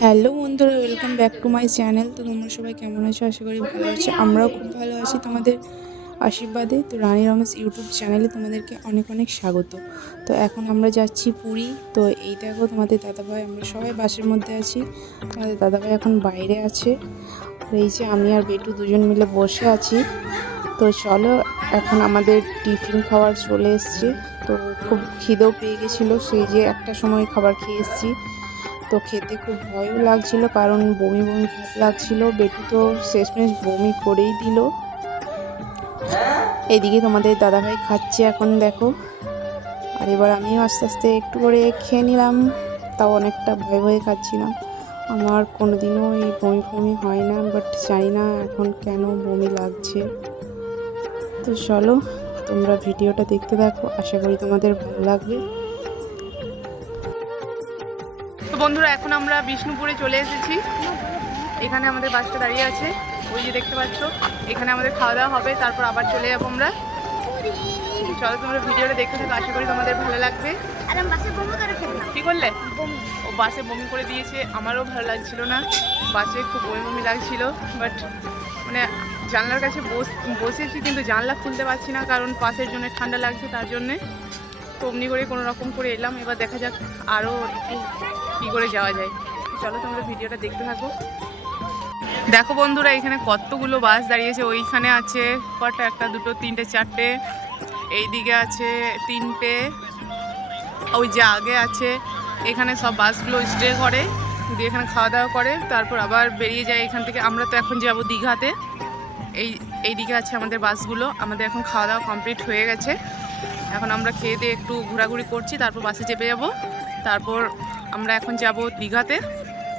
Hello বন্ধুরা, welcome back to my channel. তো তোমরা সবাই কেমন আছো? আশা করি ভালো আছো। আমরাও খুব ভালো আছি তোমাদের আশীর্বাদে। তো রানী রমেশ ইউটিউব চ্যানেলে তোমাদেরকে অনেক অনেক স্বাগত। তো এখন আমরা যাচ্ছি পুরী। তো এই দেখো তোমাদের দাদাভাই, আমরা সবাই বাসের মধ্যে আছি। তোমাদের দাদাভাই এখন বাইরে আছে। আর এই যে আমি আর বেটু দুজন মিলে বসে আছি। তো চলো, এখন আমাদের টিফিন খাবার চলে এসছে। তো খুব খিদেও পেয়ে গেছিলো, সেই যে একটা সময় খাবার খেয়ে এসেছি। তো খেতে খুব ভয়ও লাগছিল, কারণ বমি বমি ভাব লাগছিল। বেটু তো শেষমেশ বমি করেই দিল। এইদিকে তোমাদের দাদাভাই খাচ্ছে এখন, দেখো। আর এবার আমিও আস্তে আস্তে একটু করে খেয়ে নিলাম, তাও অনেকটা ভয়ে ভয়ে খাচ্ছিলাম। আমার কোনোদিনও এই বমি ফমি হয় না, বাট জানি না এখন কেন বমি লাগছে। তো চলো, তোমরা ভিডিওটা দেখতে থাকো, আশা করি তোমাদের ভালো লাগবে। তো বন্ধুরা, এখন আমরা বিষ্ণুপুরে চলে এসেছি। এখানে আমাদের বাসটা দাঁড়িয়ে আছে, ওই যে দেখতে পাচ্ছ। এখানে আমাদের খাওয়া দাওয়া হবে, তারপর আবার চলে যাবো আমরা। চলো, তোমরা ভিডিওটা দেখতে থাকো, আশা করি তোমাদের ভালো লাগবে। কি করলে? ও বাসে বমি করে দিয়েছে। আমারও ভালো লাগছিল না, বাসে খুব বমি বমি লাগছিল। বাট মানে জানলার কাছে বসেছি, কিন্তু জানলা খুলতে পারছি না, কারণ পাশের জন্য ঠান্ডা লাগছে, তার জন্যে। তো অমনি করে কোনো রকম করে এলাম। এবার দেখা যাক আরও একটু কী করে যাওয়া যায়। চলো, তোমরা ভিডিওটা দেখতে থাকো। দেখো বন্ধুরা, এখানে কতগুলো বাস দাঁড়িয়েছে। ওইখানে আছে কটা, একটা দুটো তিনটে চারটে, এইদিকে আছে তিনটে, ওই যে আগে আছে। এখানে সব বাসগুলো স্টে করে, দিয়ে এখানে খাওয়া দাওয়া করে, তারপর আবার বেরিয়ে যায় এখান থেকে। আমরা তো এখন যাব দীঘাতে। এইদিকে আছে আমাদের বাসগুলো। আমাদের এখন খাওয়া দাওয়া কমপ্লিট হয়ে গেছে। এখন আমরা খেয়ে দিয়ে একটু ঘোরাঘুরি করছি, তারপর বাসে চেপে যাব। তারপর আমরা এখন যাব দীঘাতে,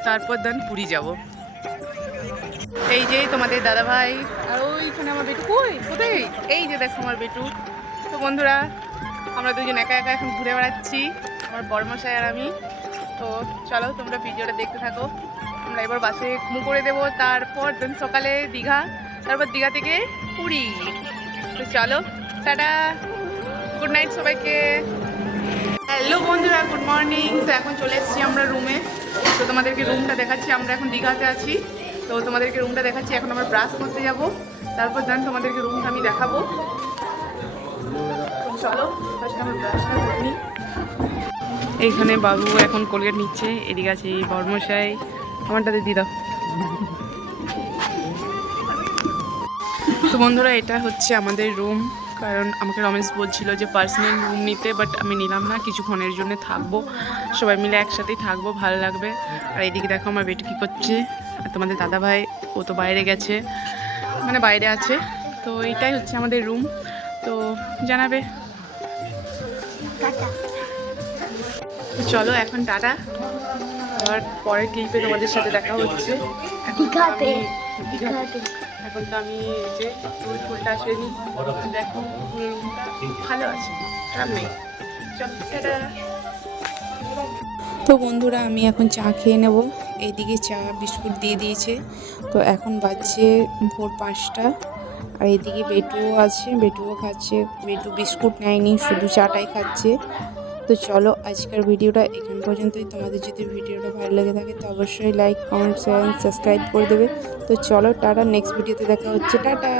তারপর দেন পুরী যাব। এই যে তোমাদের দাদাভাই, আর ওইখানে আমার বেটু। কোথায়? এই যে দেখো আমার বেটু। তো বন্ধুরা, আমরা দুজন একা একা এখন ঘুরে বেড়াচ্ছি, আমার বড়মশাই আর আমি। তো চলো, তোমরা ভিডিওটা দেখতে থাকো। আমরা এবার বাসে ঘুম করে দেবো, তারপর দেন সকালে দীঘা, তারপর দীঘা থেকে পুরী। তো চলো, টাটা, গুড নাইট সবাইকে। হ্যালো বন্ধুরা, গুড মর্নিং। তো এখন চলে এসেছি আমরা রুমে। তো তোমাদেরকে রুমটা দেখাচ্ছি। আমরা এখন দীঘাতে আছি, তো তোমাদেরকে রুমটা দেখাচ্ছি। এখন আমরা ব্রাশ করতে যাব, তারপর দেন তোমাদেরকে রুমটা আমি দেখাবো। চলো, ফার্স্ট আমরা ব্রাশটা করে নিই। এইখানে বাবু এখন কোলগেট নিচ্ছে, এদিকে আছে এই বর্মশাই। আমারটাতে দিয়ে দাও। তো বন্ধুরা, এটা হচ্ছে আমাদের রুম। কারণ আমাকে রমেশ বলছিল যে পার্সোনাল রুম নিতে, বাট আমি নিলাম না। কিছুক্ষণের জন্য থাকবো, সবাই মিলে একসাথেই থাকবো, ভালো লাগবে। আর এইদিকে দেখো আমার বেটু কী করছে। আর তোমাদের দাদাভাই, ও তো বাইরে গেছে, মানে বাইরে আছে। তো এইটাই হচ্ছে আমাদের রুম। তো জানাবে। চলো এখন টাটা, আবার পরের ক্লিপে তোমাদের সাথে দেখা হচ্ছে। এখন তো আমি যে ফুলটা আসেনি, দেখো পুরো রুমটা ভালো আছে, খারাপ নেই। চলো টাটা। তো বন্ধুরা, আমি এখন চা খেয়ে নেব। এইদিকে চা বিস্কুট দিয়ে দিয়েছে। তো এখন বাজছে ভোর 5টা। আর এইদিকে বেটুও আছে, বেটুও খাচ্ছে। বেটু বিস্কুট নেয়নি, শুধু চাটাই খাচ্ছে। তো চলো, আজকের ভিডিওটা এখান পর্যন্তই। তোমাদের যদি ভিডিওটা ভালো লেগে থাকে তো অবশ্যই লাইক, কমেন্ট, শেয়ার, সাবস্ক্রাইব করে দেবে। তো চলো, টাটা, নেক্সট ভিডিওতে দেখা হচ্ছে, টাটা।